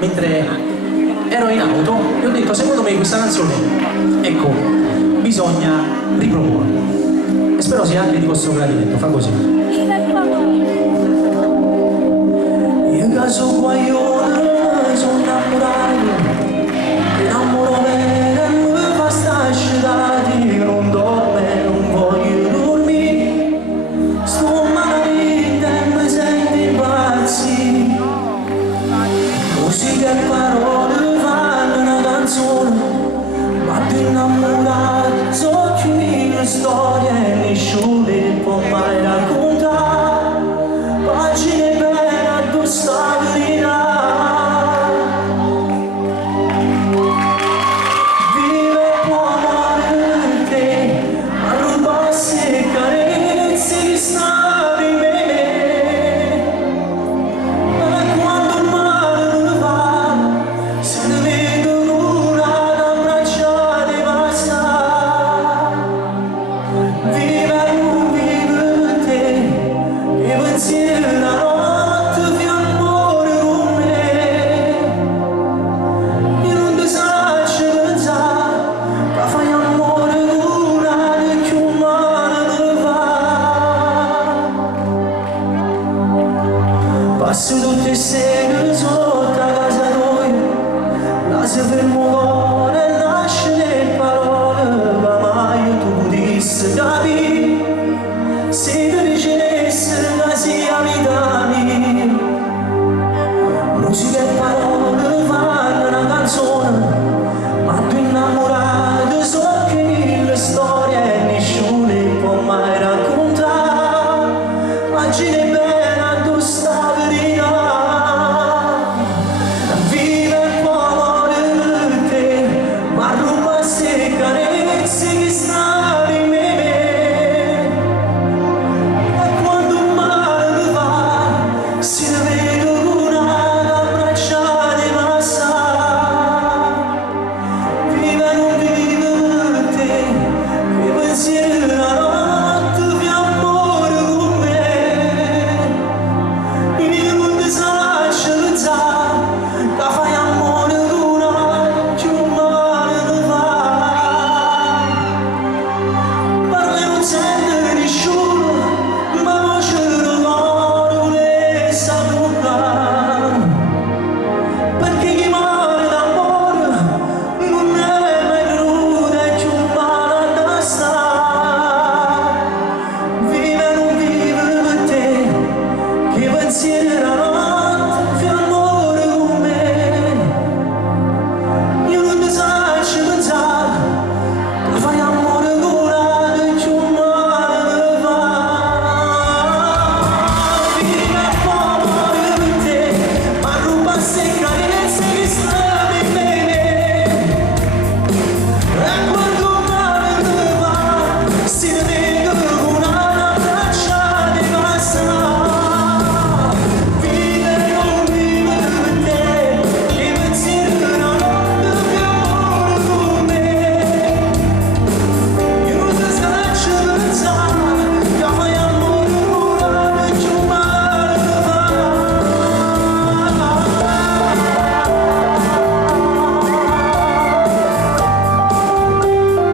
mentre ero in auto e ho detto secondo me questa canzone, ecco, bisogna riproporla e spero sia anche di vostro gradimento. Fa così. Io che sono guaglione, sono innamorato bene, mi fa stare scitati, non dorme, non voglio dormire, sto malamente e mi sento impazzire, così che parole fanno una canzone, ma più innamorato, so più storie, nessuno può mai raccontare.